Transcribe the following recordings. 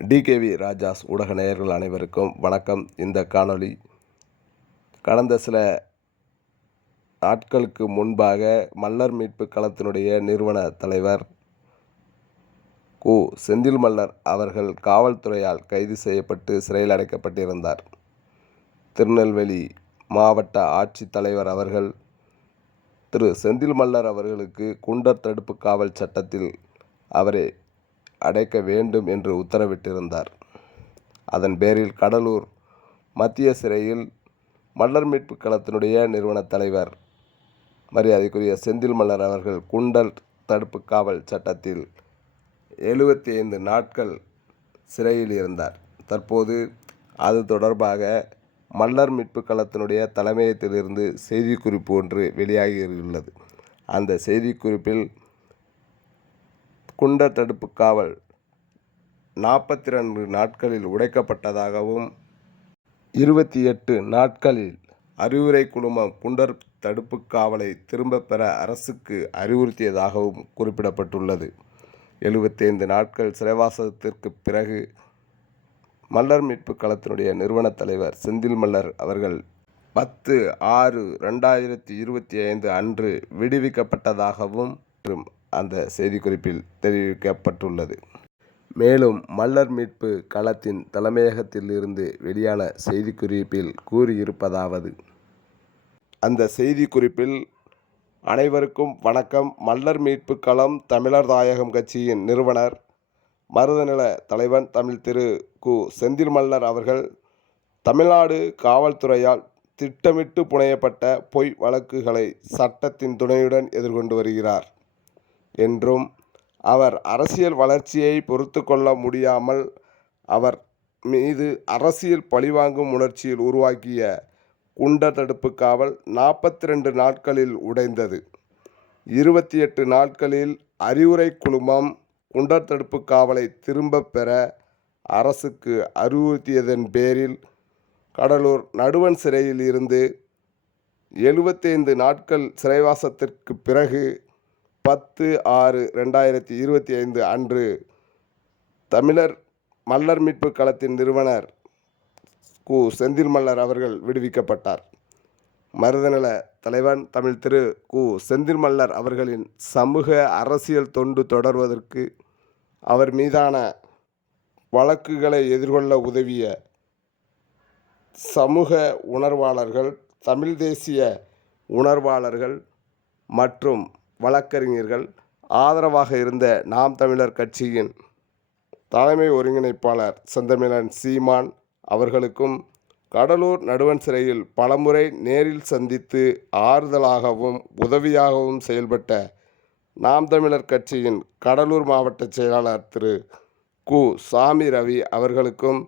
DKV Raja's ஊடக நேயர்கள் அனைவருக்கும் வணக்கம். இந்த காணொளி கடந்த சில நாட்களுக்கு முன்பாக மல்லர் மீட்பு களத்தினுடைய நிறுவன தலைவர் கு. செந்தில் மல்லர் அவர்கள் காவல்துறையால் கைது செய்யப்பட்டு சிறையில் அடைக்கப்பட்டிருந்தார். திருநெல்வேலி மாவட்ட ஆட்சித்தலைவர் அவர்கள் திரு செந்தில் மல்லர் அவர்களுக்கு குண்டர் தடுப்பு காவல் சட்டத்தில் அவரை அடைக்க வேண்டும் என்று உத்தரவிட்டிருந்தார். அதன் பேரில் கடலூர் மத்திய சிறையில் மல்லர் மீட்பு களத்தினுடைய நிறுவன தலைவர் மரியாதைக்குரிய செந்தில் மல்லர் அவர்கள் குண்டர் தடுப்பு காவல் சட்டத்தில் 75 நாட்கள் சிறையில் இருந்தார். தற்போது அது தொடர்பாக மல்லர் மீட்பு களத்தினுடைய தலைமையகத்திலிருந்து செய்திக்குறிப்பு ஒன்று வெளியாகியுள்ளது. அந்த செய்திக்குறிப்பில் குண்டர் தடுப்பு காவல் 42 நாட்களில் உடைக்கப்பட்டதாகவும் 28 நாட்களில் அறிவுரை குழுமம் குண்டர் தடுப்பு காவலை திரும்ப பெற அரசுக்கு அறிவுறுத்தியதாகவும் குறிப்பிடப்பட்டுள்ளது. 75 நாட்கள் சிறைவாசத்திற்கு பிறகு மல்லர் மீட்பு களத்தினுடைய நிறுவன தலைவர் செந்தில் மல்லர் அவர்கள் 10/6/2025 அன்று விடுவிக்கப்பட்டதாகவும் அந்த செய்திக்குறிப்பில் தெரிவிக்கப்பட்டுள்ளது. மேலும் மல்லர் மீட்பு களத்தின் தலைமையகத்தில் இருந்து வெளியான செய்திக்குறிப்பில் கூறியிருப்பதாவது: அந்த செய்திக்குறிப்பில் அனைவருக்கும் வணக்கம். மல்லர் மீட்பு களம் தமிழர் தாயகம் கட்சியின் நிறுவனர் மருதநில தலைவன் தமிழ் திரு கு. செந்தில் மல்லர் அவர்கள் தமிழ்நாடு காவல்துறையால் திட்டமிட்டு புனையப்பட்ட பொய் வழக்குகளை சட்டத்தின் துணையுடன் எதிர்கொண்டு வருகிறார் என்றும், அவர் அரசியல் வளர்ச்சியை பொறுத்து கொள்ள முடியாமல் அவர் மீது அரசியல் பழிவாங்கும் உணர்ச்சியில் உருவாக்கிய குண்டர் தடுப்பு காவல் 42 நாட்களில் உடைந்தது. 28 நாட்களில் அறிவுரை குழுமம் குண்டர் தடுப்பு காவலை திரும்ப பெற அரசுக்கு அறிவுறுத்தியதன் பேரில் கடலூர் நடுவண் சிறையில் இருந்து 75 நாட்கள் சிறைவாசத்திற்கு பிறகு 10/6/2025 அன்று தமிழர் மல்லர் மீட்பு களத்தின் நிறுவனர் கு. செந்தில் மல்லர் அவர்கள் விடுவிக்கப்பட்டார். மருதநில தலைவன் தமிழ் திரு கு. செந்தில் மல்லர் அவர்களின் சமூக அரசியல் தொண்டு தொடர்வதற்கு அவர் மீதான வழக்குகளை எதிர்கொள்ள உதவிய சமூக உணர்வாளர்கள், தமிழ் தேசிய உணர்வாளர்கள் மற்றும் வழக்கறிஞர்கள் ஆதரவாக இருந்த நாம் தமிழர் கட்சியின் தலைமை ஒருங்கிணைப்பாளர் செந்தமிழன் சீமான் அவர்களுக்கும் கடலூர் நடுவண் சிறையில் பலமுறை நேரில் சந்தித்து ஆறுதலாகவும் உதவியாகவும் செயல்பட்ட நாம் தமிழர் கட்சியின் கடலூர் மாவட்ட செயலாளர் திரு கு. சாமி ரவி அவர்களுக்கும்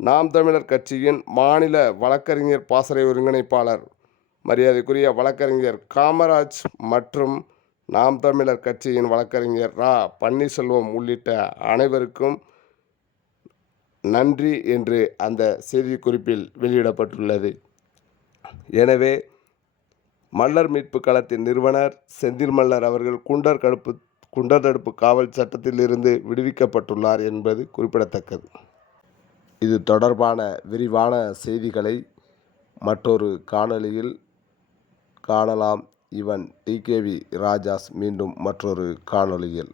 நாம் தமிழர் கட்சியின் மாநில வழக்கறிஞர் பாசறை ஒருங்கிணைப்பாளர் மரியாதைக்குரிய வழக்கறிஞர் காமராஜ் மற்றும் நாம் தமிழர் கட்சியின் வழக்கறிஞர் ரா. பன்னீர்செல்வம் உள்ளிட்ட அனைவருக்கும் நன்றி என்று அந்த செய்திக்குறிப்பில் வெளியிடப்பட்டுள்ளது. எனவே மல்லர் மீட்பு களத்தின் நிறுவனர் செந்தில் மல்லர் அவர்கள் குண்டர் தடுப்பு காவல் சட்டத்தில் இருந்து விடுவிக்கப்பட்டுள்ளார் என்பது குறிப்பிடத்தக்கது. இது தொடர்பான விரிவான செய்திகளை மற்றொரு காணொளியில் காணலாம். இவன் டிகேவி ராஜாஸ். மீண்டும் மற்றொரு காணொளியில்